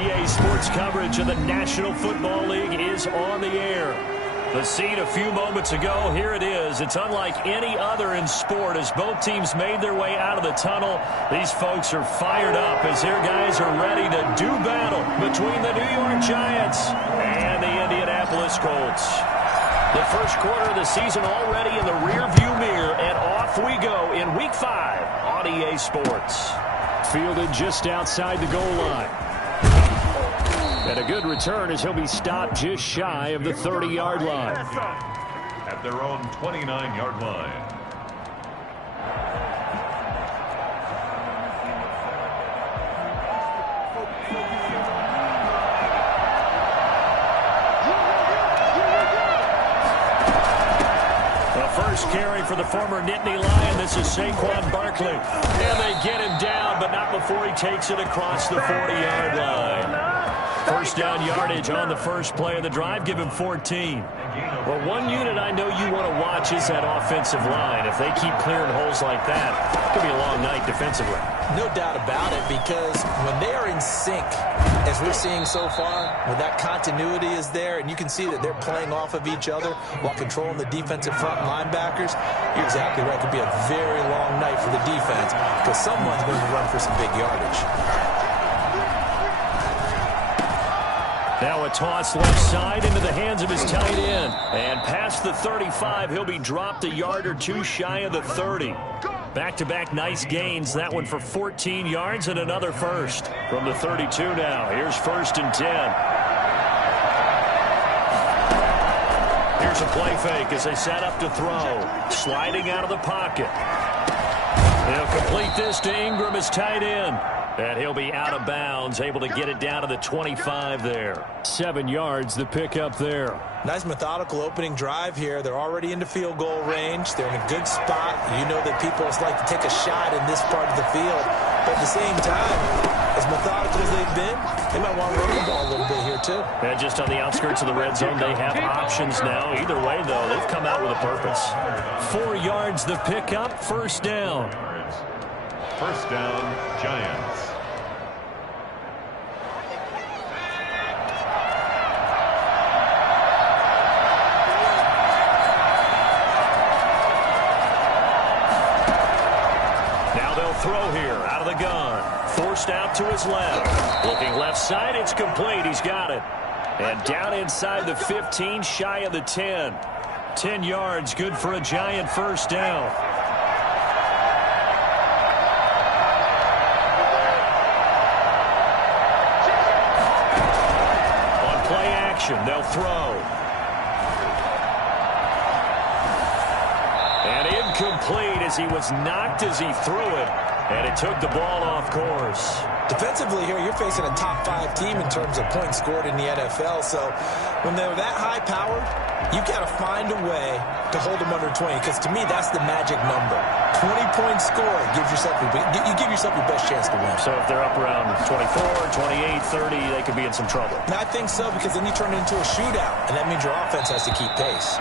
EA Sports coverage of the National Football League is on the air. The scene a few moments ago, here it is. It's unlike any other in sport as both teams made their way out of the tunnel. These folks are fired up as their guys are ready to do battle between the New York Giants and the Indianapolis Colts. The first quarter of the season already in the rearview mirror, and off we go in Week 5 on EA Sports. Fielded just outside the goal line. And a good return as he'll be stopped just shy of the 30-yard line. At their own 29-yard line. First carry for the former Nittany Lion. This is Saquon Barkley. And they get him down, but not before he takes it across the 40-yard line. First down yardage on the first play of the drive. Give him 14. Well, one unit I know you want to watch is that offensive line. If they keep clearing holes like that, it could be a long night defensively. No doubt about it, because when they are in sync, as we're seeing so far, when that continuity is there and you can see that they're playing off of each other while controlling the defensive front linebackers, you're exactly right. It could be a very long night for the defense because someone's going to run for some big yardage. Now a toss left side into the hands of his tight end. And past the 35, he'll be dropped a yard or two shy of the 30. Back-to-back nice gains. That one for 14 yards and another first. From the 32 now, here's 1st and 10. Here's a play fake as they set up to throw. Sliding out of the pocket. He'll complete this to Ingram, his tight end. And he'll be out of bounds, able to get it down to the 25 there. 7 yards, the pickup there. Nice methodical opening drive here. They're already into field goal range. They're in a good spot. You know that people like to take a shot in this part of the field. But at the same time, as methodical as they've been, they might want to run the ball a little bit here too. And just on the outskirts of the red zone, they have options now. Either way, though, they've come out with a purpose. 4 yards the pickup, first down. First down, Giants. Now they'll throw here out of the gun. Forced out to his left. Looking left side, it's complete. He's got it. And down inside the 15, shy of the 10. 10 yards, good for a Giant first down. They'll throw. And incomplete as he was knocked as he threw it. And it took the ball off course. Defensively here, you're facing a top 5 team in terms of points scored in the NFL. So when they're that high-powered, you've got to find a way to hold them under 20. Because to me, that's the magic number. 20-point score gives yourself you give yourself your best chance to win. So if they're up around 24, 28, 30, they could be in some trouble. And I think so, because then you turn it into a shootout, and that means your offense has to keep pace.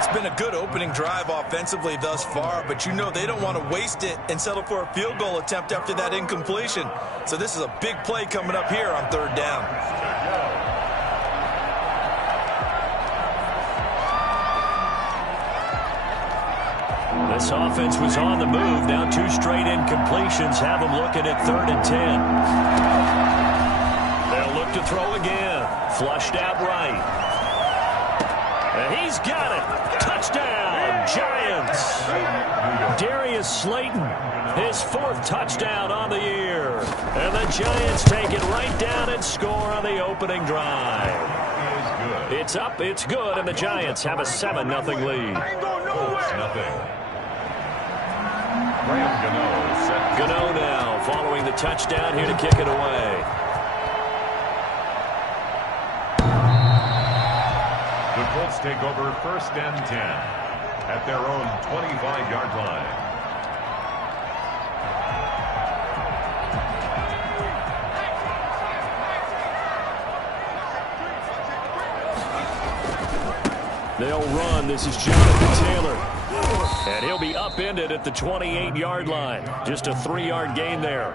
It's been a good opening drive offensively thus far, but you know they don't want to waste it and settle for a field goal attempt after that incompletion. So this is a big play coming up here on 3rd down. This offense was on the move. Now 2 straight incompletions have them looking at 3rd and 10. They'll look to throw again. Flushed out right. And he's got it. Touchdown, Giants. Darius Slayton, his 4th touchdown on the year. And the Giants take it right down and score on the opening drive. It's up, it's good, and the Giants have a 7-0 lead. Gano now following the touchdown here to kick it away. The Colts take over 1st and 10 at their own 25-yard line. They'll run. This is Jonathan Taylor. And he'll be upended at the 28-yard line. Just a 3-yard gain there.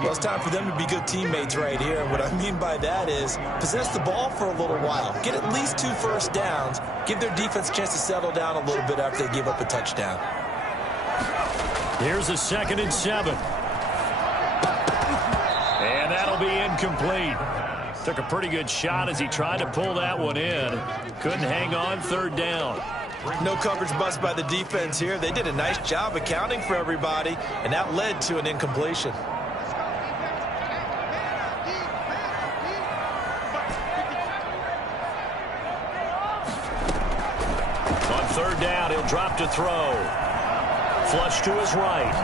Well, it's time for them to be good teammates right here. And what I mean by that is possess the ball for a little while. Get at least 2 first downs. Give their defense a chance to settle down a little bit after they give up a touchdown. Here's a 2nd and 7. And that'll be incomplete. Took a pretty good shot as he tried to pull that one in. Couldn't hang on 3rd down. No coverage bust by the defense here. They did a nice job accounting for everybody, and that led to an incompletion. On 3rd down, he'll drop to throw. Flush to his right.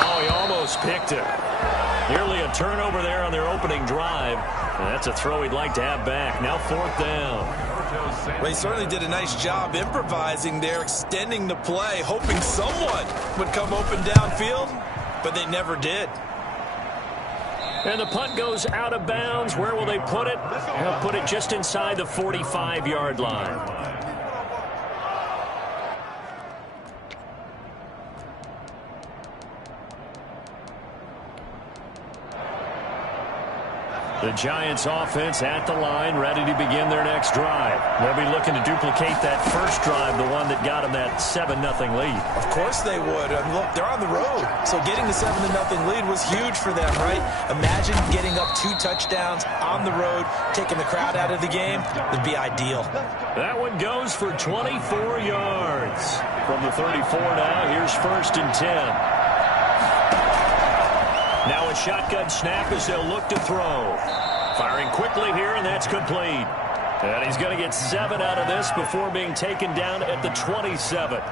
Oh, he almost picked it. Nearly a turnover there on their opening drive. And that's a throw he'd like to have back. Now 4th down. Well, he certainly did a nice job improvising there, extending the play, hoping someone would come open downfield, but they never did. And the punt goes out of bounds. Where will they put it? They'll put it just inside the 45-yard line. The Giants offense at the line, ready to begin their next drive. They'll be looking to duplicate that first drive, the one that got them that 7-0 lead. Of course they would. I mean, look, they're on the road. So getting the 7-0 lead was huge for them, right? Imagine getting up 2 touchdowns on the road, taking the crowd out of the game. It'd be ideal. That one goes for 24 yards. From the 34 now, here's 1st and 10. Now a shotgun snap as they'll look to throw. Firing quickly here, and that's complete. And he's going to get 7 out of this before being taken down at the 27.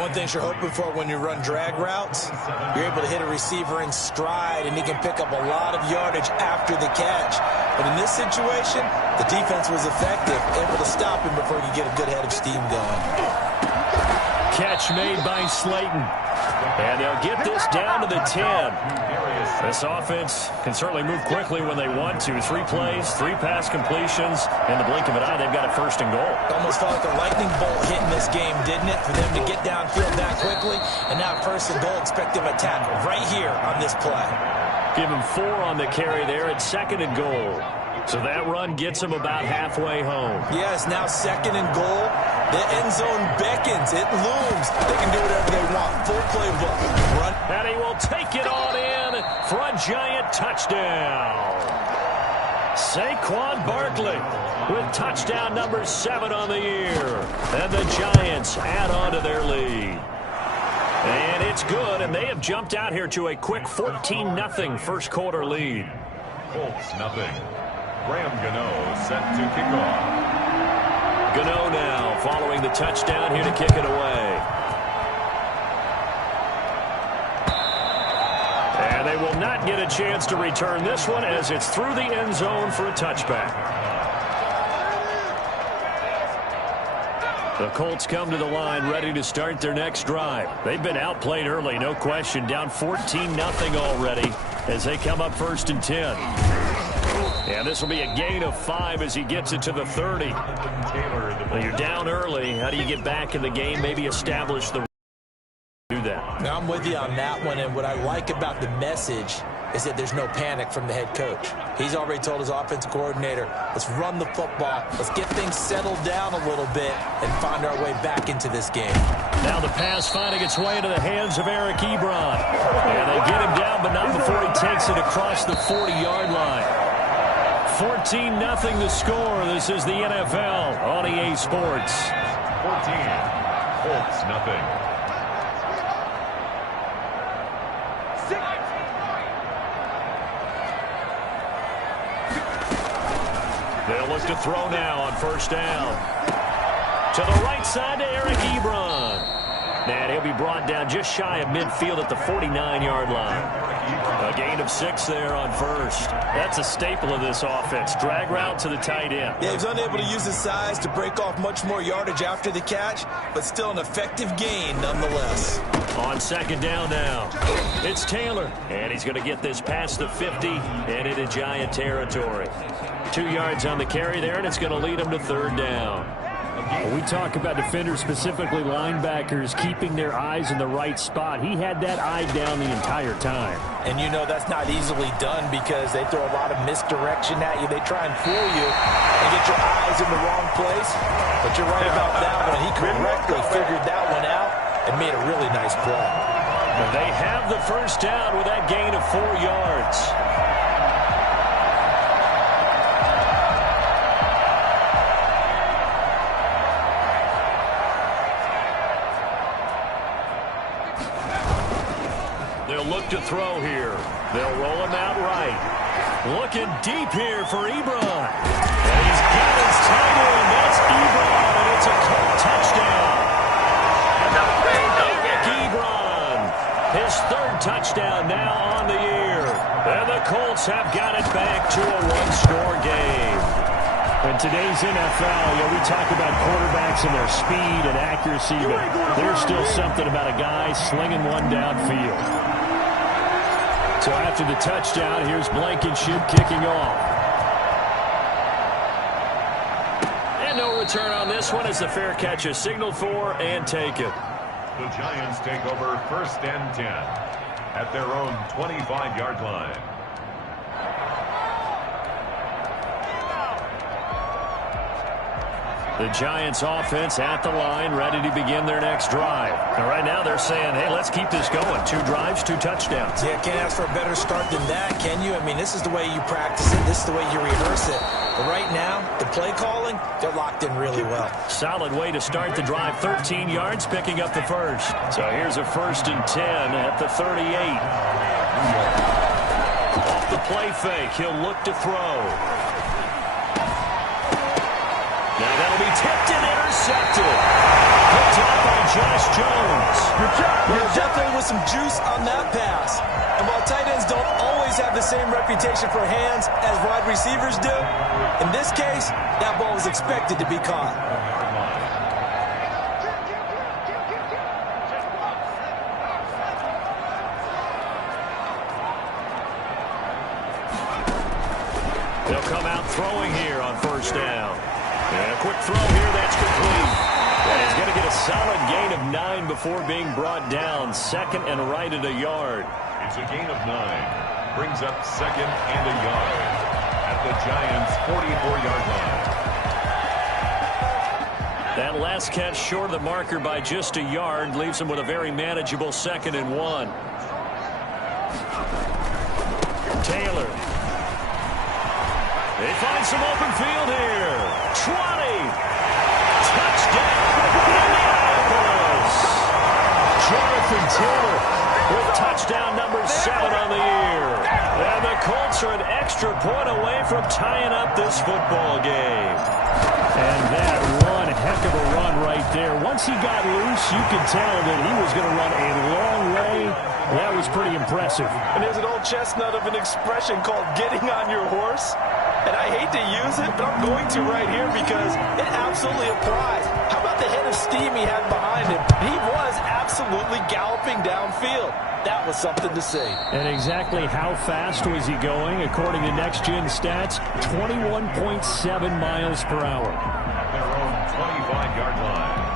One thing you're hoping for when you run drag routes, you're able to hit a receiver in stride, and he can pick up a lot of yardage after the catch. But in this situation, the defense was effective, able to stop him before he could get a good head of steam going. Catch made by Slayton. And they'll get this down to the 10. This offense can certainly move quickly when they want to. 3 plays, 3 pass completions. In the blink of an eye, they've got a 1st and goal. Almost felt like a lightning bolt hit in this game, didn't it? For them to get downfield that quickly. And now 1st and goal, expect them to attack right here on this play. Give him 4 on the carry there at 2nd and goal. So that run gets them about halfway home. Yes, now 2nd and goal. The end zone beckons. It looms. They can do whatever they want. Full playbook. Run. And he will take it on in for a Giant touchdown. Saquon Barkley with touchdown number 7 on the year. And the Giants add on to their lead. And it's good, and they have jumped out here to a quick 14-0 first quarter lead. Colts nothing. Graham Gano set to kick off. Gano now following the touchdown here to kick it away. And they will not get a chance to return this one as it's through the end zone for a touchback. The Colts come to the line ready to start their next drive. They've been outplayed early, no question. Down 14-0 already as they come up 1st and 10. And this will be a gain of 5 as he gets it to the 30. Well, you're down early. How do you get back in the game? Maybe establish the do that. Now I'm with you on that one, and what I like about the message is that there's no panic from the head coach. He's already told his offensive coordinator, let's run the football, let's get things settled down a little bit and find our way back into this game. Now the pass finding its way into the hands of Eric Ebron. And they get him down, but not before he takes it across the 40-yard line. 14-0 the score. This is the NFL on EA Sports. 14. Colts nothing. They'll look to throw now on 1st down. To the right side to Eric Ebron. And he'll be brought down just shy of midfield at the 49-yard line. A gain of 6 there on 1st. That's a staple of this offense. Drag route to the tight end. Yeah, he was unable to use his size to break off much more yardage after the catch, but still an effective gain nonetheless. On 2nd down now, it's Taylor. And he's going to get this past the 50 and into Giant territory. 2 yards on the carry there, and it's going to lead him to 3rd down. game. We talk about defenders, specifically linebackers, keeping their eyes in the right spot. He had that eye down the entire time. And you know that's not easily done because they throw a lot of misdirection at you. They try and fool you and get your eyes in the wrong place. But you're right about that one. He correctly figured that one out and made a really nice play. They have the first down with that gain of 4 yards. They'll look to throw here. They'll roll him out right. Looking deep here for Ebron. And he's got his tight end. That's Ebron, and it's a Colt touchdown. Eric Ebron, his 3rd touchdown now on the year. And the Colts have got it back to a 1-score game. In today's NFL, we talk about quarterbacks and their speed and accuracy, but there's still something about a guy slinging one downfield. So after the touchdown, here's Blankenship kicking off. And no return on this one as the fair catch is signaled for and taken. The Giants take over 1st and 10 at their own 25-yard line. The Giants offense at the line, ready to begin their next drive. And right now they're saying, hey, let's keep this going. 2 drives, 2 touchdowns. Yeah, can't ask for a better start than that, can you? I mean, this is the way you practice it. This is the way you rehearse it. But right now, the play calling, they're locked in really well. Solid way to start the drive. 13 yards, picking up the first. So here's a 1st and 10 at the 38. Off the play fake, he'll look to throw. Now that'll be tipped and intercepted. Picked up by Josh Jones. Well, definitely with some juice on that pass. And while tight ends don't always have the same reputation for hands as wide receivers do, in this case, that ball was expected to be caught. They'll come out throwing here on 1st down. And a quick throw here, that's complete. And he's going to get a solid gain of 9 before being brought down. 2nd and right at a yard. It's a gain of 9. Brings up 2nd and a yard at the Giants' 44-yard line. That last catch short of the marker by just a yard leaves him with a very manageable 2nd and 1. Taylor. They find some open field here. 20. Touchdown, Indianapolis. Jonathan Taylor with touchdown number 7 on the year. And the Colts are an extra point away from tying up this football game. And that one heck of a run right there. Once he got loose, you could tell that he was going to run a long way. That was pretty impressive. And there's an old chestnut of an expression called getting on your horse. And I hate to use it, but I'm going to right here because it absolutely applies. How about the head of steam he had behind him? He was absolutely galloping downfield. That was something to see. And exactly how fast was he going? According to Next Gen Stats, 21.7 miles per hour. At their own 25-yard line.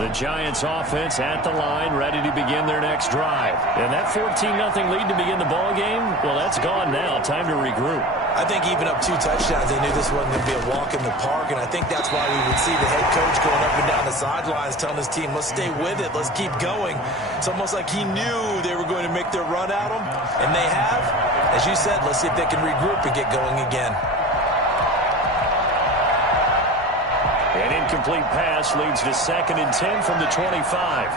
The Giants offense at the line, ready to begin their next drive. And that 14-0 lead to begin the ball game, well, that's gone now. Time to regroup. I think even up 2 touchdowns, they knew this wasn't going to be a walk in the park, and I think that's why we would see the head coach going up and down the sidelines telling his team, let's stay with it, let's keep going. It's almost like he knew they were going to make their run at him, and they have. As you said, let's see if they can regroup and get going again. An incomplete pass leads to 2nd and 10 from the 25.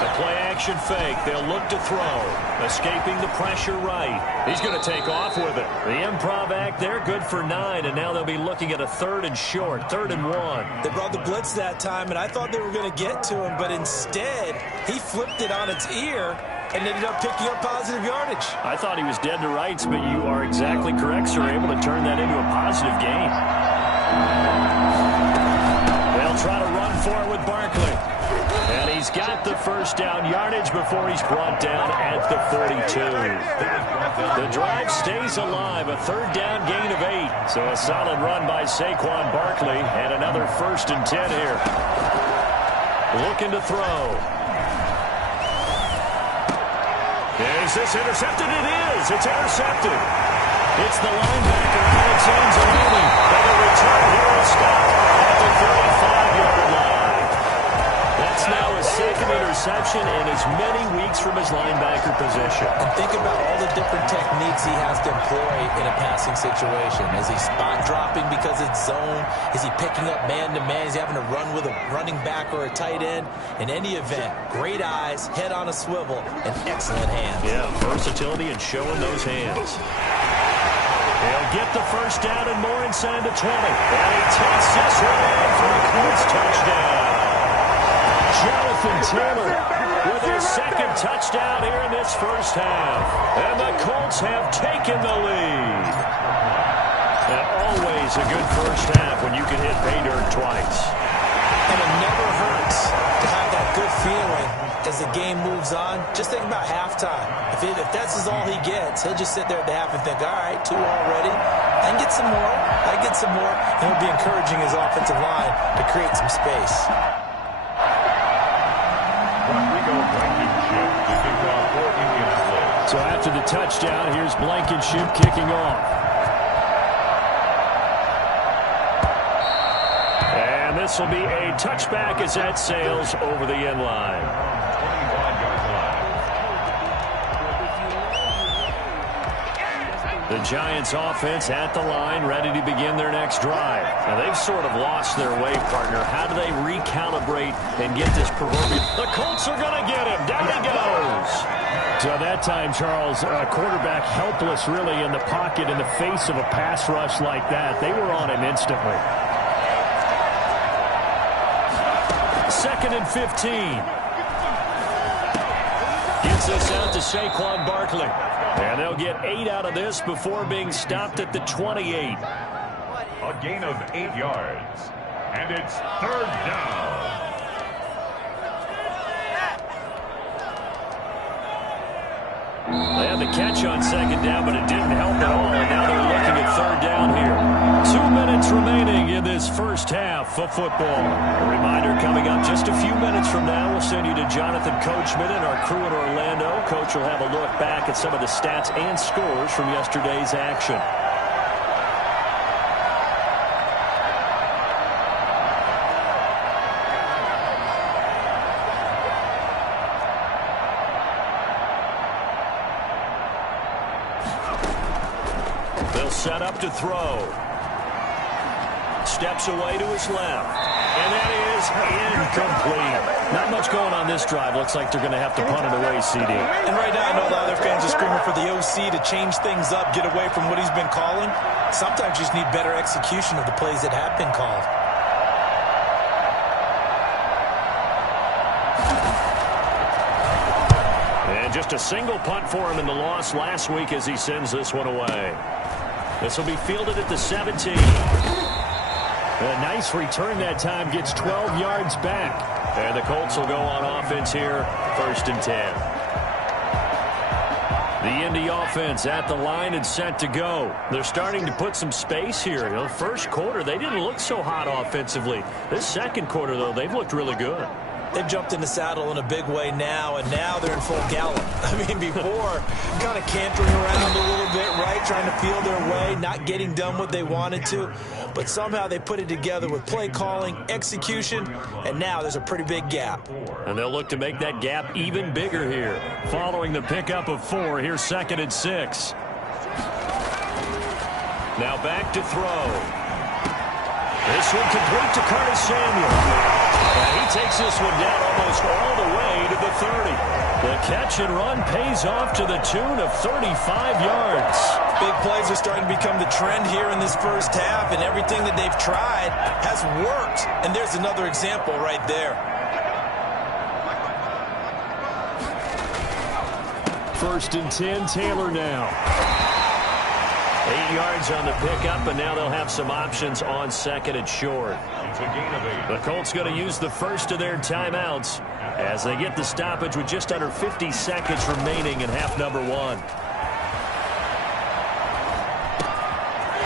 The play-action fake. They'll look to throw. Escaping the pressure right. He's going to take off with it. The improv act there, good for 9, and now they'll be looking at a 3rd and short, 3rd and 1. They brought the blitz that time, and I thought they were going to get to him, but instead, he flipped it on its ear and ended up picking up positive yardage. I thought he was dead to rights, but you are exactly correct, sir. Able to turn that into a positive gain. They'll try to run for it with Barkley. And he's he's got the first down yardage before he's brought down at the 42. The drive stays alive, a third down gain of 8. So a solid run by Saquon Barkley, and another 1st and 10 here. Looking to throw. Is this intercepted? It is. It's intercepted. It's the linebacker, Alex Anzalone. And the return here will stop at the 35-yard line. That's now his 2nd interception in as many weeks from his linebacker position. And think about all the different techniques he has to employ in a passing situation. Is he spot dropping because it's zone? Is he picking up man-to-man? Is he having to run with a running back or a tight end? In any event, great eyes, head on a swivel, and excellent hands. Yeah, versatility and showing those hands. He'll get the first down and more inside the 20. And he takes this one in for a Colts touchdown. Jonathan Taylor with his 2nd touchdown here in this first half. And the Colts have taken the lead. And always a good first half when you can hit pay dirt twice. And it never hurts to have that good feeling as the game moves on. Just think about halftime. If that's all he gets, he'll just sit there at the half and think, all right, 2 already. I can get some more. I get some more. And he'll be encouraging his offensive line to create some space. So after the touchdown, here's Blankenship kicking off. And this will be a touchback as that sails over the end line. 25-yard line. The Giants offense at the line, ready to begin their next drive. Now, they've sort of lost their way, partner. How do they recalibrate and get this proverbial? The Colts are going to get him. Down he goes. So that time, Charles, quarterback helpless really in the pocket in the face of a pass rush like that. They were on him instantly. 2nd and 15. Gets this out to Saquon Barkley. And they'll get 8 out of this before being stopped at the 28. A gain of 8 yards. And it's 3rd down. They had the catch on 2nd down, but it didn't help at all. And now they're looking at 3rd down here. 2 minutes remaining in this first half of football. A reminder coming up just a few minutes from now. We'll send you to Jonathan Coachman and our crew in Orlando. Coach will have a look back at some of the stats and scores from yesterday's action. They'll set up to throw. Steps away to his left. And that is incomplete. Not much going on this drive. Looks like they're going to have to punt it away, CD. And right now, I know a lot of their fans are screaming for the OC to change things up, get away from what he's been calling. Sometimes you just need better execution of the plays that have been called. And just a single punt for him in the loss last week as he sends this one away. This will be fielded at the 17. A nice return that time, gets 12 yards back. And the Colts will go on offense here, 1st and 10. The Indy offense at the line and set to go. They're starting to put some space here. You know, first quarter, they didn't look so hot offensively. This 2nd quarter, though, they've looked really good. They've jumped in the saddle in a big way now, and now they're in full gallop. I mean, before, kind of cantering around a little bit, right, trying to feel their way, not getting done what they wanted to. But somehow they put it together with play calling, execution, and now there's a pretty big gap. And they'll look to make that gap even bigger here. Following the pickup of 4, here's 2nd and 6. Now back to throw. This one complete to Curtis Samuel. And he takes this one down almost all the way to the 30. The catch and run pays off to the tune of 35 yards. Big plays are starting to become the trend here in this first half, and everything that they've tried has worked. And there's another example right there. 1st and 10, Taylor now. 8 yards on the pickup, and now they'll have some options on second and short. It's a gain of 8. The Colts going to use the first of their timeouts as they get the stoppage with just under 50 seconds remaining in half number 1.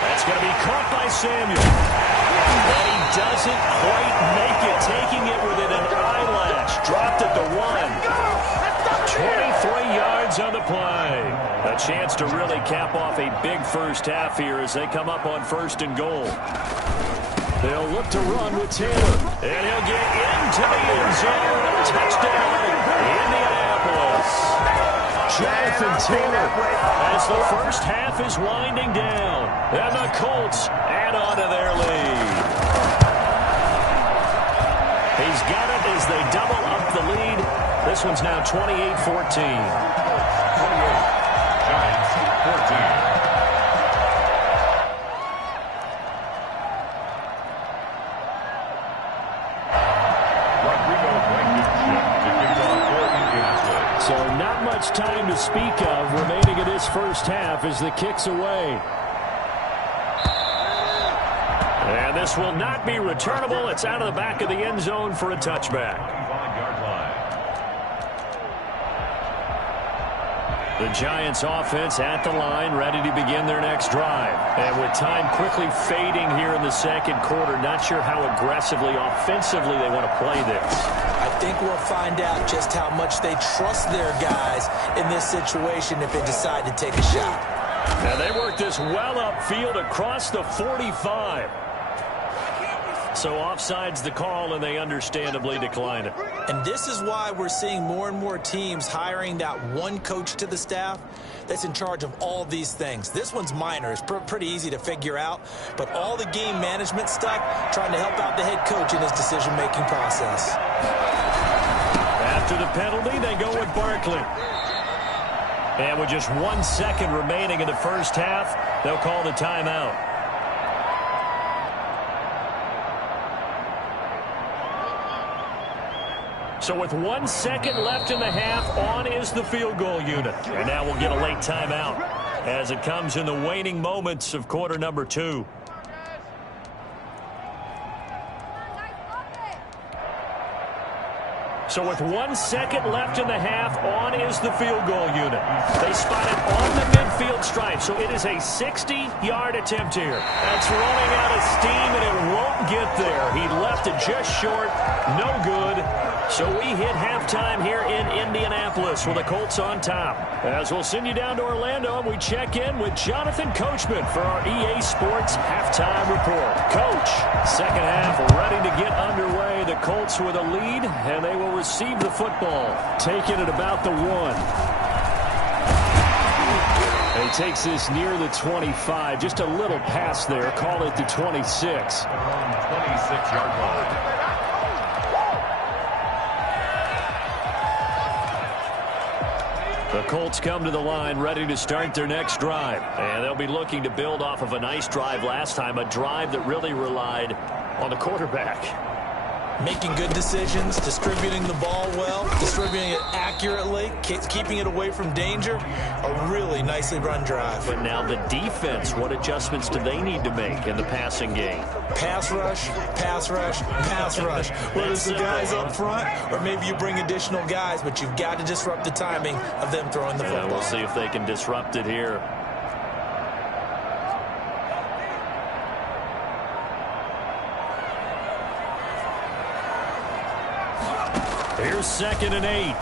That's going to be caught by Samuel. And he doesn't quite make it, taking it within an eyelash. Dropped at the 1. 23 yards on the play. A chance to really cap off a big first half here as they come up on first and goal. They'll look to run with Taylor. And he'll get into the end zone. Touchdown, Indianapolis. Jonathan Taylor as the first half is winding down. And the Colts add on to their lead. He's got it as they double up the lead. This one's now 28-14. 28. Giants 14. So not much time to speak of remaining in this first half as the kick's away. And this will not be returnable. It's out of the back of the end zone for a touchback. 25-yard line. The Giants offense at the line, ready to begin their next drive. And with time quickly fading here in the second quarter, not sure how aggressively, offensively they want to play this. I think we'll find out just how much they trust their guys in this situation if they decide to take a shot. And they work this well upfield across the 45. So offside's the call, and they understandably decline it. And this is why we're seeing more and more teams hiring that one coach to the staff that's in charge of all these things. This one's minor. It's pretty easy to figure out. But all the game management stuff, trying to help out the head coach in his decision-making process. After the penalty, they go with Barkley. And with just 1 second remaining in the first half, they'll call the timeout. So with 1 second left in the half, on is the field goal unit. And now we'll get a late timeout as it comes in the waning moments of quarter number 2. So with 1 second left in the half, on is the field goal unit. They spot it on the midfield stripe, so it is a 60-yard attempt here. That's running out of steam, and it won't get there. He left it just short. No good. So we hit halftime here in Indianapolis with the Colts on top. As we'll send you down to Orlando, we check in with Jonathan Coachman for our EA Sports Halftime Report. Coach, second half ready to get underway. The Colts with a lead, and they will receive the football. Taking it about the 1. He takes this near the 25. Just a little pass there. Call it the 26. 26-yard line. The Colts come to the line ready to start their next drive. And they'll be looking to build off of a nice drive last time, a drive that really relied on the quarterback. Making good decisions, distributing the ball well, distributing it accurately, keeping it away from danger. A really nicely run drive. But now the defense, what adjustments do they need to make in the passing game? Pass rush, pass rush, pass rush. Whether it's the guys up front or maybe you bring additional guys, but you've got to disrupt the timing of them throwing the football. We'll see if they can disrupt it here. Here's 2nd and 8.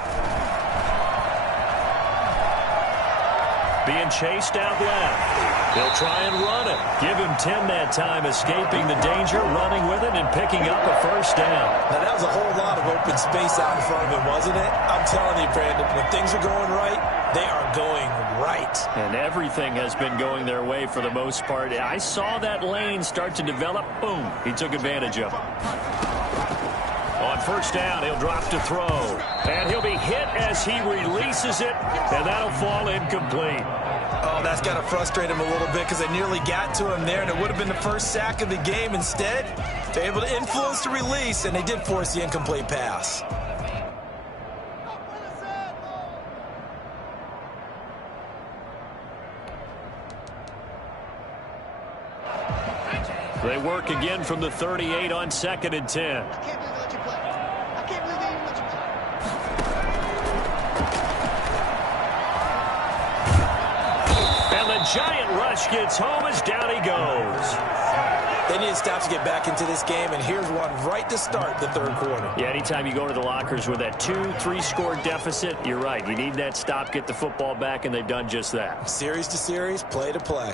Being chased out left. He'll try and run it. Give him 10 that time, escaping the danger, running with it, and picking up a first down. Now, that was a whole lot of open space out in front of him, wasn't it? I'm telling you, Brandon, when things are going right, they are going right. And everything has been going their way for the most part. I saw that lane start to develop. Boom. He took advantage of it. On first down, he'll drop to throw. And he'll be hit as he releases it, and that'll fall incomplete. Oh, that's got to frustrate him a little bit because they nearly got to him there, and it would have been the first sack of the game. Instead, they're able to influence the release, and they did force the incomplete pass. They work again from the 38 on 2nd and 10. And the giant rush gets home as down he goes. They need to stop to get back into this game, and here's one right to start the 3rd quarter. Yeah, anytime you go to the lockers with that 2-3 score deficit, you're right. You need that stop, get the football back, and they've done just that. Series to series, play to play.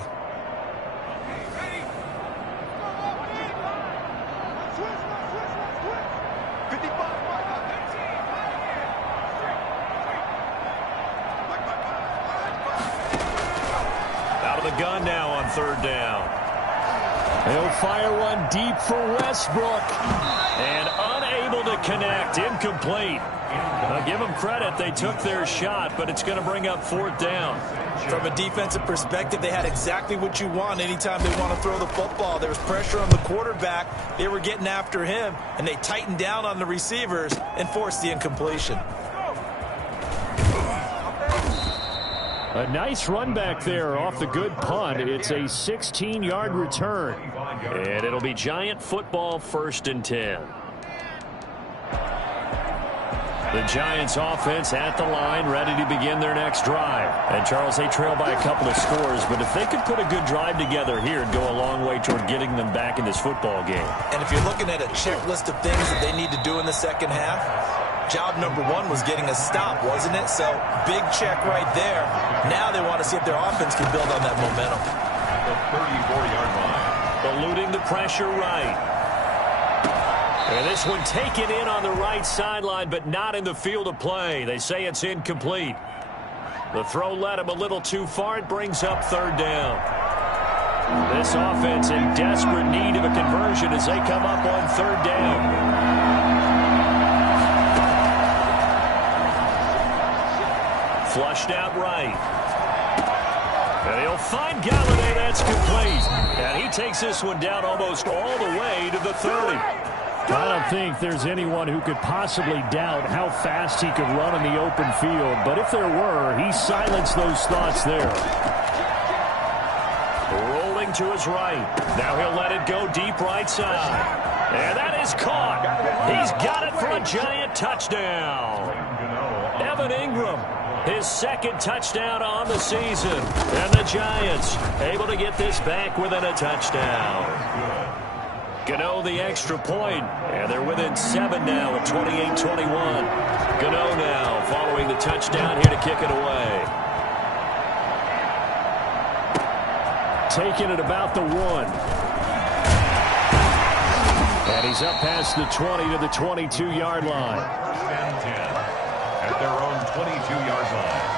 Out of the gun now on 3rd down. He'll fire one deep for Westbrook. And unable to connect. Incomplete. Now, give them credit. They took their shot, but it's going to bring up 4th down. From a defensive perspective, they had exactly what you want anytime they want to throw the football. There was pressure on the quarterback. They were getting after him, and they tightened down on the receivers and forced the incompletion. A nice run back there off the good punt. It's a 16-yard return. And it'll be Giant football 1st and 10. The Giants offense at the line, ready to begin their next drive. And Charles, they trail by a couple of scores, but if they could put a good drive together here, it'd go a long way toward getting them back in this football game. And if you're looking at a checklist of things that they need to do in the second half, job number 1 was getting a stop, wasn't it? So, big check right there. Now they want to see if their offense can build on that momentum. The 34-yard line. Eluding the pressure right. And this one taken in on the right sideline, but not in the field of play. They say it's incomplete. The throw led him a little too far. It brings up 3rd down. This offense in desperate need of a conversion as they come up on 3rd down. Flushed out right. And he'll find Galladay. That's complete. And he takes this one down almost all the way to the 30. I don't think there's anyone who could possibly doubt how fast he could run in the open field. But if there were, he silenced those thoughts there. Rolling to his right. Now he'll let it go deep right side. And that is caught. He's got it for a Giant touchdown. Evan Ingram, his 2nd touchdown on the season. And the Giants able to get this back within a touchdown. Gano the extra point, and they're within 7 now at 28-21. Gano now following the touchdown here to kick it away. Taking it about the 1. And he's up past the 20 to the 22-yard line. 10 at their own 22-yard line.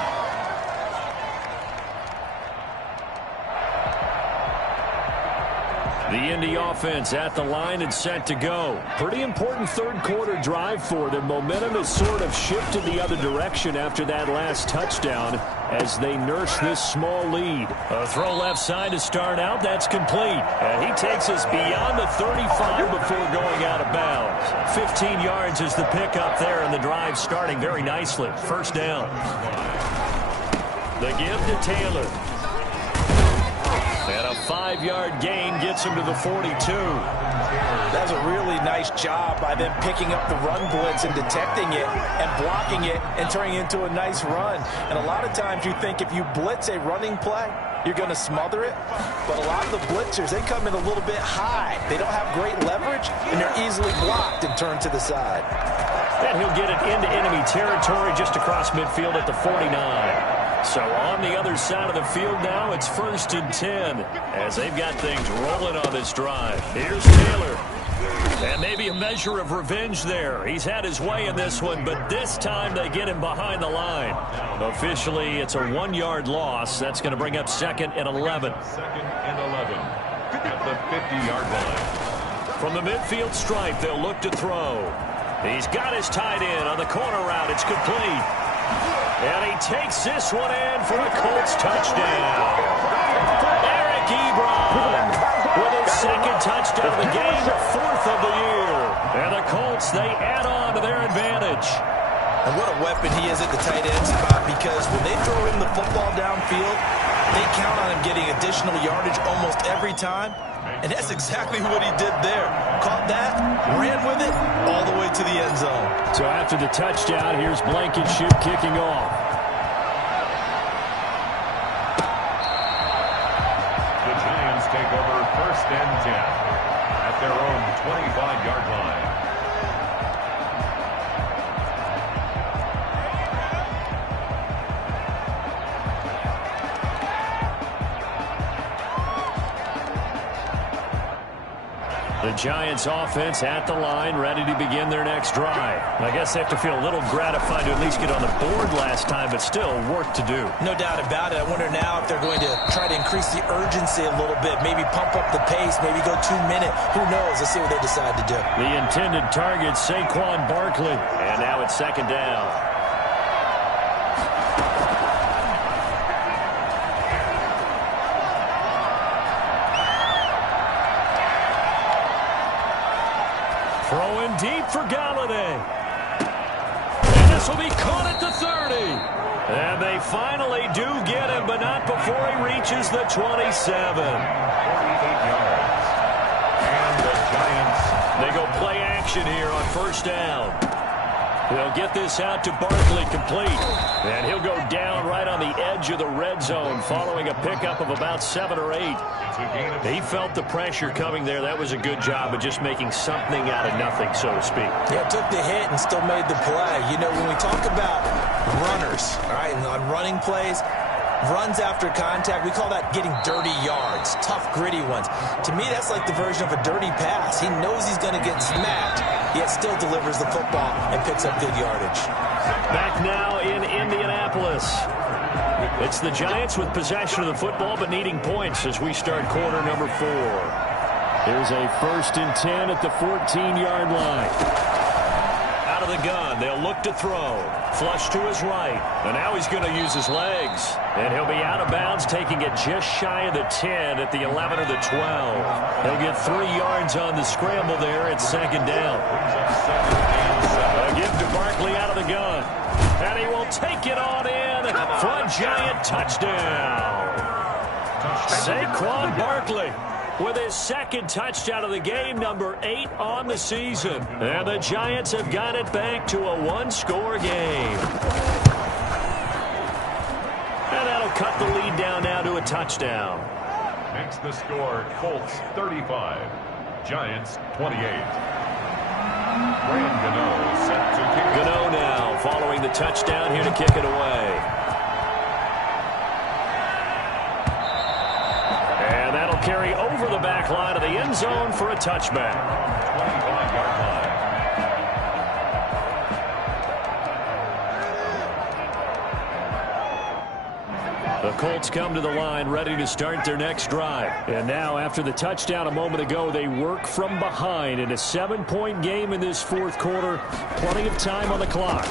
The Indy offense at the line and set to go. Pretty important 3rd quarter drive for them. Momentum has sort of shifted the other direction after that last touchdown as they nurse this small lead. A throw left side to start out. That's complete. And he takes us beyond the 35 before going out of bounds. 15 yards is the pickup there, and the drive starting very nicely. 1st down. The give to Taylor. And a 5-yard gain gets him to the 42. That's a really nice job by them picking up the run blitz and detecting it and blocking it and turning it into a nice run. And a lot of times you think if you blitz a running play, you're going to smother it. But a lot of the blitzers, they come in a little bit high. They don't have great leverage, and they're easily blocked and turned to the side. And he'll get it into enemy territory just across midfield at the 49. So on the other side of the field now, it's 1st and 10 as they've got things rolling on this drive. Here's Taylor. And maybe a measure of revenge there. He's had his way in this one, but this time they get him behind the line. Officially, it's a 1-yard loss. That's going to bring up 2nd and 11. 2nd and 11 at the 50-yard line. From the midfield stripe, they'll look to throw. He's got his tight end on the corner route. It's complete. And he takes this one in for a Colts touchdown. Eric Ebron with his 2nd touchdown of the game, 4th of the year. And the Colts, they add on to their advantage. And what a weapon he is at the tight end spot, because when they throw him the football downfield, they count on him getting additional yardage almost every time. And that's exactly what he did there. Caught that, ran with it, all the way to the end zone. So after the touchdown, here's Blankenship kicking off. The Giants take over 1st and 10 at their own 25-yard line. The Giants offense at the line, ready to begin their next drive. I guess they have to feel a little gratified to at least get on the board last time, but still work to do. No doubt about it. I wonder now if they're going to try to increase the urgency a little bit, maybe pump up the pace, maybe go 2 minute. Who knows? Let's see what they decide to do. The intended target, Saquon Barkley. And now it's 2nd down. Throwing deep for Galladay. And this will be caught at the 30. And they finally do get him, but not before he reaches the 27. 48 yards. And the Giants. They go play action here on 1st down. They'll get this out to Barkley, complete. And he'll go down right on the edge of the red zone following a pickup of about 7 or 8. He felt the pressure coming there. That was a good job of just making something out of nothing, so to speak. Yeah, took the hit and still made the play. You know, when we talk about runners, all right, and on running plays, runs after contact, we call that getting dirty yards, tough, gritty ones. To me, that's like the version of a dirty pass. He knows he's going to get smacked, yet still delivers the football and picks up good yardage. Back now in Indianapolis. It's the Giants with possession of the football, but needing points as we start quarter number 4. Here's a 1st and 10 at the 14-yard line. Out of the gun, they'll look to throw. Flush to his right. And now he's going to use his legs. And he'll be out of bounds, taking it just shy of the 10 at the 11 or the 12. He'll get 3 yards on the scramble there at 2nd down. A give to Barkley out of the gun. And he will take it on in for a Giant touchdown. Saquon Barkley with his 2nd touchdown of the game, number 8 on the season. And the Giants have got it back to a 1-score game. And that'll cut the lead down now to a touchdown. Makes the score Colts 35, Giants 28. Graham Gano set to kick. Gano now following the touchdown here to kick it away. And that'll carry over the back line of the end zone for a touchback. 25-yard line. The Colts come to the line ready to start their next drive. And now after the touchdown a moment ago, they work from behind in a 7-point game in this 4th quarter. Plenty of time on the clock.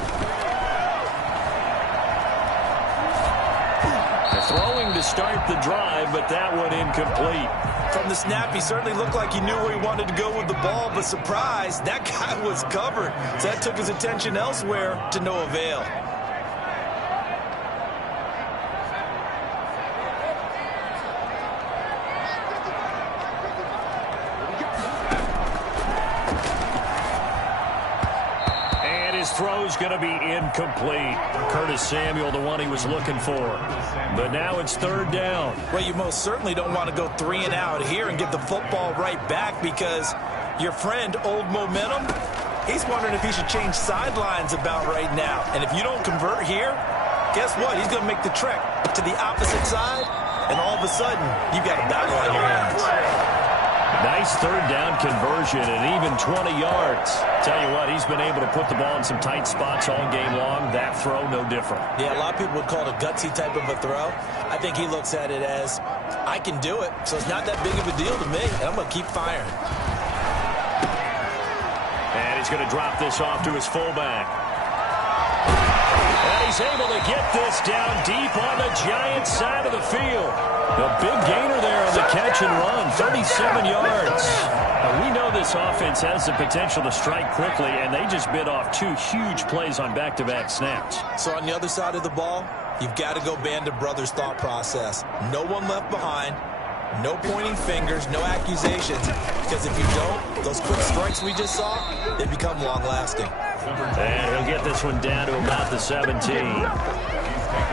Throwing to start the drive, but that one incomplete. From the snap, he certainly looked like he knew where he wanted to go with the ball, but surprise, that guy was covered. So that took his attention elsewhere to no avail. Throw's going to be incomplete. Curtis Samuel, the one he was looking for. But now it's 3rd down. Well, you most certainly don't want to go 3 and out here and get the football right back, because your friend, Old Momentum, he's wondering if he should change sidelines about right now. And if you don't convert here, guess what? He's going to make the trek to the opposite side, and all of a sudden, you've got a battle on your hands. Nice 3rd down conversion and even 20 yards. Tell you what, he's been able to put the ball in some tight spots all game long. That throw, no different. Yeah, a lot of people would call it a gutsy type of a throw. I think he looks at it as, I can do it, so it's not that big of a deal to me, and I'm going to keep firing. And he's going to drop this off to his fullback. And he he's able to get this down deep on the Giants side of the field. A big gainer there on the catch and run, 37 yards. We know this offense has the potential to strike quickly, and they just bit off 2 huge plays on back-to-back snaps. So on the other side of the ball, you've got to go Band of Brothers thought process. No one left behind. No pointing fingers, no accusations, because if you don't, those quick strikes we just saw, they become long-lasting. And he'll get this one down to about the 17.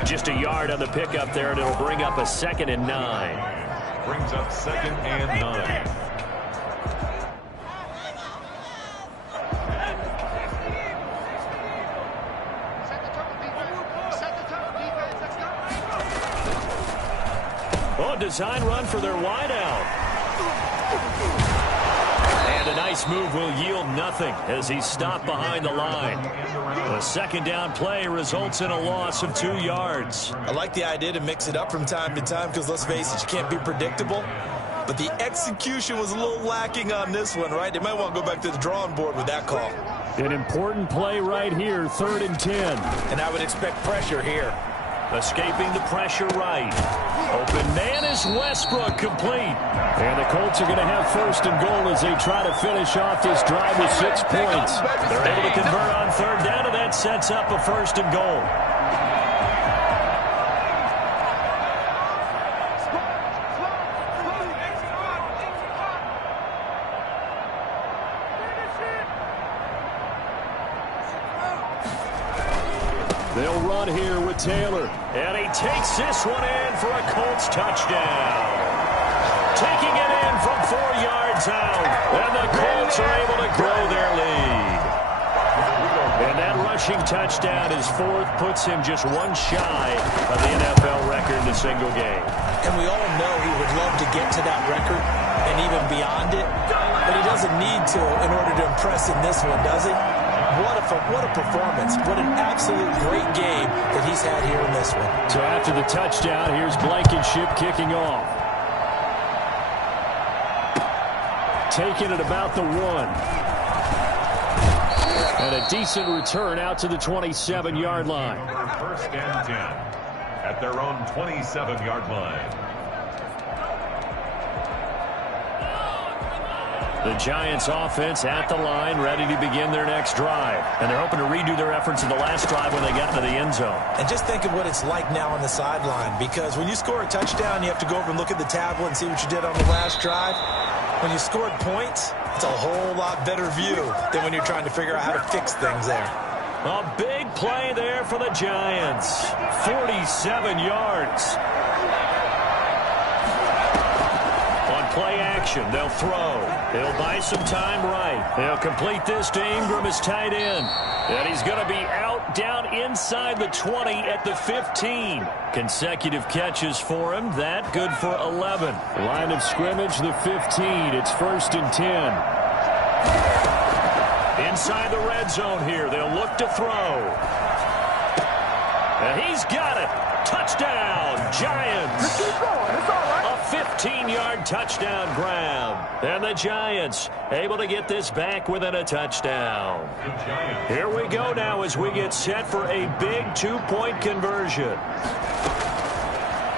Just a yard on the pickup there, and it'll bring up a 2nd and 9. Brings up 2nd and 9. Oh, design run for their wideout. And a nice move will yield nothing as he's stopped behind the line. A 2nd down play results in a loss of 2 yards. I like the idea to mix it up from time to time because, let's face it, you can't be predictable. But the execution was a little lacking on this one, right? They might want to go back to the drawing board with that call. An important play right here, 3rd and 10. And I would expect pressure here. Escaping the pressure right. Open man is Westbrook, complete. And the Colts are going to have 1st and goal as they try to finish off this drive with 6 points. They're able to convert on 3rd down, and that sets up a 1st and goal. They'll run here with Taylor. And he takes this one in for a Colts touchdown. Taking it in from 4 yards out. And the Colts are able to grow their lead. And that rushing touchdown is 4th, puts him just 1 shy of the NFL record in a single game. And we all know he would love to get to that record and even beyond it. But he doesn't need to in order to impress in this one, does he? What a performance. What an absolute great game that he's had here in this one. So after the touchdown, here's Blankenship kicking off. Taking it about the 1. And a decent return out to the 27-yard line. 1st and 10 at their own 27-yard line. The Giants offense at the line, ready to begin their next drive. And they're hoping to redo their efforts in the last drive when they got into the end zone. And just think of what it's like now on the sideline, because when you score a touchdown, you have to go over and look at the tablet and see what you did on the last drive. When you scored points, it's a whole lot better view than when you're trying to figure out how to fix things there. A big play there for the Giants. 47 yards. Play action. They'll throw. They'll buy some time right. They'll complete this to Ingram as tight end. And he's going to be out down inside the 20 at the 15. Consecutive catches for him. That good for 11. Line of scrimmage, the 15. It's 1st and 10. Inside the red zone here. They'll look to throw. And he's got it. Touchdown, Giants. Keep going. It's all right. A 15-yard touchdown grab. And the Giants able to get this back within a touchdown. Here we go now as we get set for a big 2-point conversion.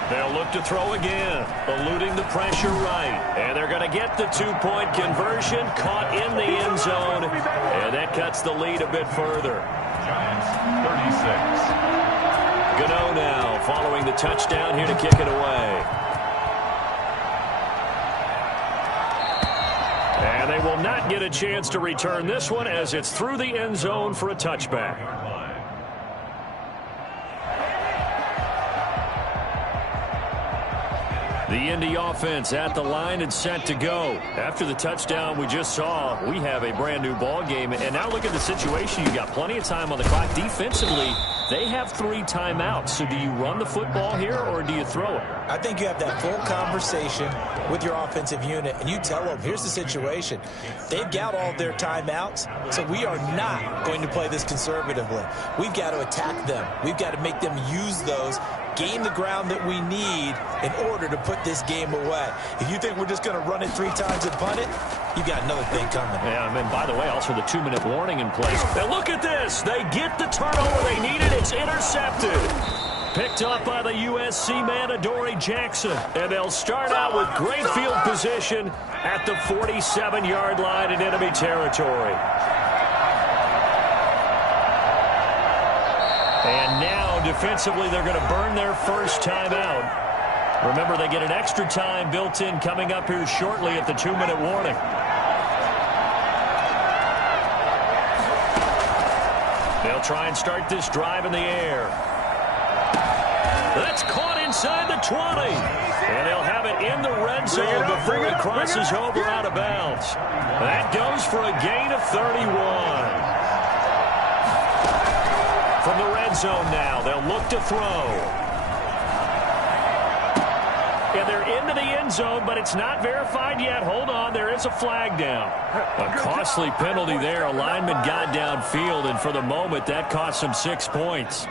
They'll look to throw again, eluding the pressure right. And they're going to get the 2-point conversion, caught in the end zone. And that cuts the lead a bit further. Giants 36. Gano now following the touchdown here to kick it away. And they will not get a chance to return this one as it's through the end zone for a touchback. The Indy offense at the line and set to go. After the touchdown we just saw, we have a brand new ball game. And now look at the situation. You've got plenty of time on the clock. Defensively, they have 3 timeouts. So do you run the football here or do you throw it? I think you have that full conversation with your offensive unit, and you tell them, here's the situation. They've got all of their timeouts, so we are not going to play this conservatively. We've got to attack them. We've got to make them use those gain the ground that we need in order to put this game away. If you think we're just going to run it 3 times and punt it, you got another thing coming. Yeah, and by the way, also the 2-minute warning in place. Now look at this. They get the turnover they needed. It's intercepted. Picked up by the USC man, Adoree Jackson. And they'll start out with great field position at the 47-yard line in enemy territory. And now, defensively, they're going to burn their first timeout. Remember, they get an extra time built in coming up here shortly at the 2-minute warning. They'll try and start this drive in the air. That's caught inside the 20. And they'll have it in the red zone before it crosses over out of bounds. That goes for a gain of 31. From the red zone now, they'll look to throw. And they're into the end zone, but it's not verified yet. Hold on, there is a flag down. A costly penalty there. A lineman got downfield, and for the moment, that cost him 6 points.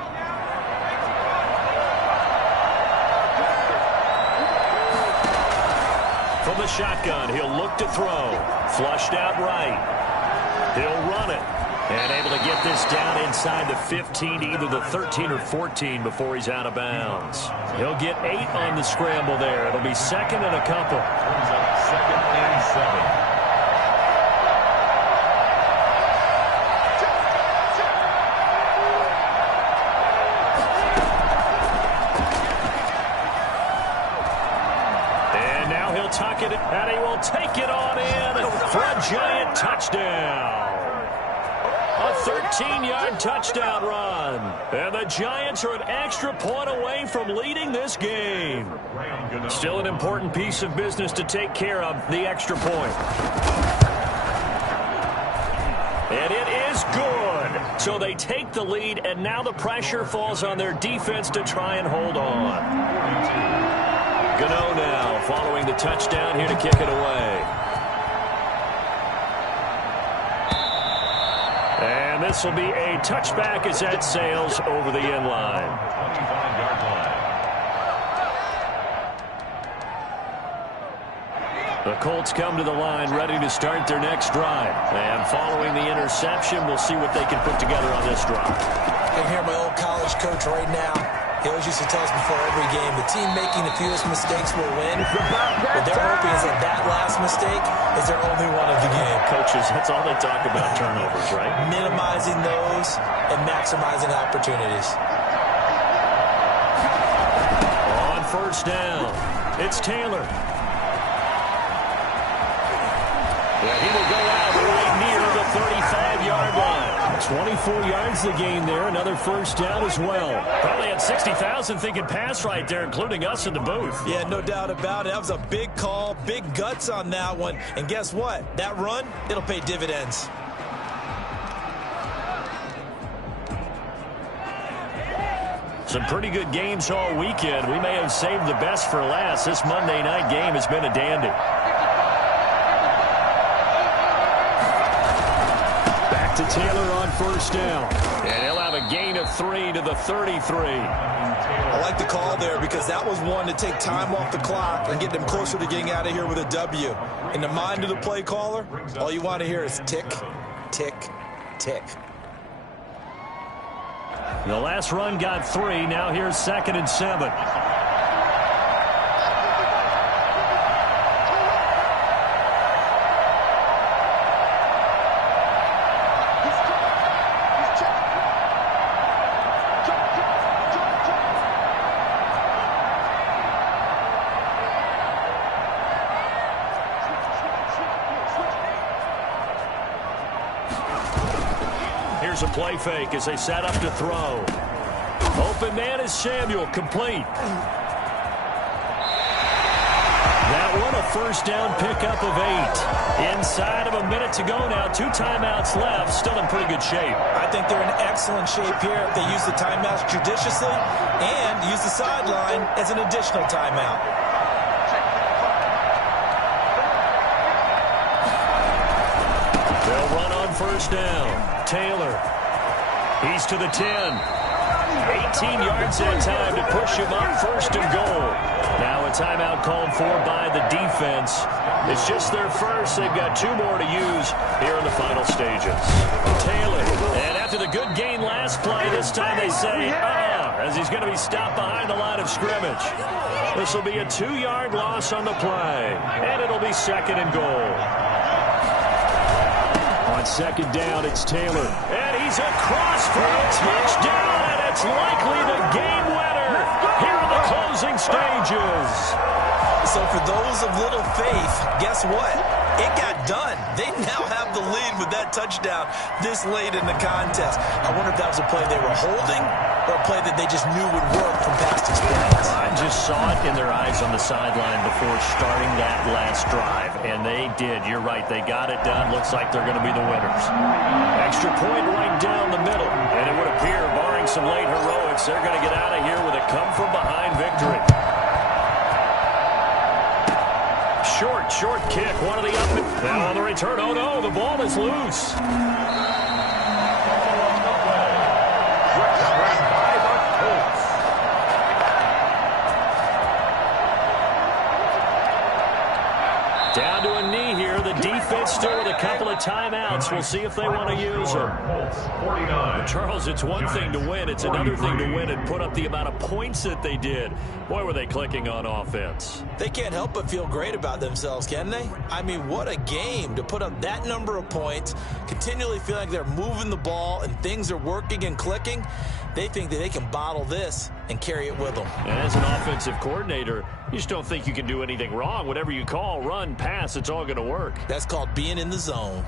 From the shotgun, he'll look to throw. Flushed out right. He'll run it. And able to get this down inside the 15, either the 13 or 14 before he's out of bounds. He'll get 8 on the scramble there. It'll be second and a couple. Brings up second and 7. And now he'll tuck it, and he will take it on in for a giant touchdown. A 13-yard touchdown run. And the Giants are an extra point away from leading this game. Still an important piece of business to take care of, the extra point. And it is good. So they take the lead, and now the pressure falls on their defense to try and hold on. Gano now following the touchdown here to kick it away. And this will be a touchback as that sails over the end line. 25-yard line. The Colts come to the line ready to start their next drive. And following the interception, we'll see what they can put together on this drive. I can hear my old college coach right now. He always used to tell us before every game, the team making the fewest mistakes will win. What they're hoping is that last mistake is their only one of the game. Coaches, that's all they talk about, turnovers, right? Minimizing those and maximizing opportunities. On first down, it's Taylor. Yeah, he will go out right near the 35-yard line. 24 yards the gain there. Another first down as well. Probably had 60,000 thinking pass right there, including us in the booth. Yeah, no doubt about it. That was a big call, big guts on that one. And guess what? That run, it'll pay dividends. Some pretty good games all weekend. We may have saved the best for last. This Monday night game has been a dandy. To Taylor on first down. And he'll have a gain of 3 to the 33. I like the call there because that was one to take time off the clock and get them closer to getting out of here with a W. In the mind of the play caller, all you want to hear is tick, tick, tick. The last run got 3. Now here's second and 7. A play fake as they set up to throw. Open man is Samuel, complete. That one a first down pickup of 8. Inside of a minute to go now. 2 timeouts left. Still in pretty good shape. I think they're in excellent shape here if they use the timeouts judiciously and use the sideline as an additional timeout. They'll run on first down. Taylor. He's to the 10. 18 yards that time to push him up 1st and goal. Now a timeout called for by the defense. It's just their first. They've got 2 more to use here in the final stages. Taylor, and after the good gain last play, this time they say, as he's going to be stopped behind the line of scrimmage. This will be a 2-yard loss on the play, and it'll be 2nd and goal. On 2nd down, it's Taylor. And he's across for a touchdown, and it's likely the game winner here in the closing stages. So for those of little faith, guess what? It got done. They now have the lead with that touchdown this late in the contest. I wonder if that was a play they were holding or a play that they just knew would work from past experience. I just saw it in their eyes on the sideline before starting that last drive, and they did. You're right. They got it done. Looks like they're going to be the winners. Extra point right down the middle, and it would appear, barring some late heroics, they're going to get out of here with a come-from-behind victory. Short kick, one of the up. Now on the return, oh no, the ball is loose. Down to a knee here. The defense still with a couple of timeouts. We'll see if they want to use them. Charles, it's one thing to win. It's another thing to win and put up the amount of points that they did. Boy, were they clicking on offense. They can't help but feel great about themselves, can they? I mean, what a game to put up that number of points, continually feeling like they're moving the ball and things are working and clicking. They think that they can bottle this and carry it with them. And as an offensive coordinator, you just don't think you can do anything wrong. Whatever you call, run, pass, it's all going to work. That's called being in the zone.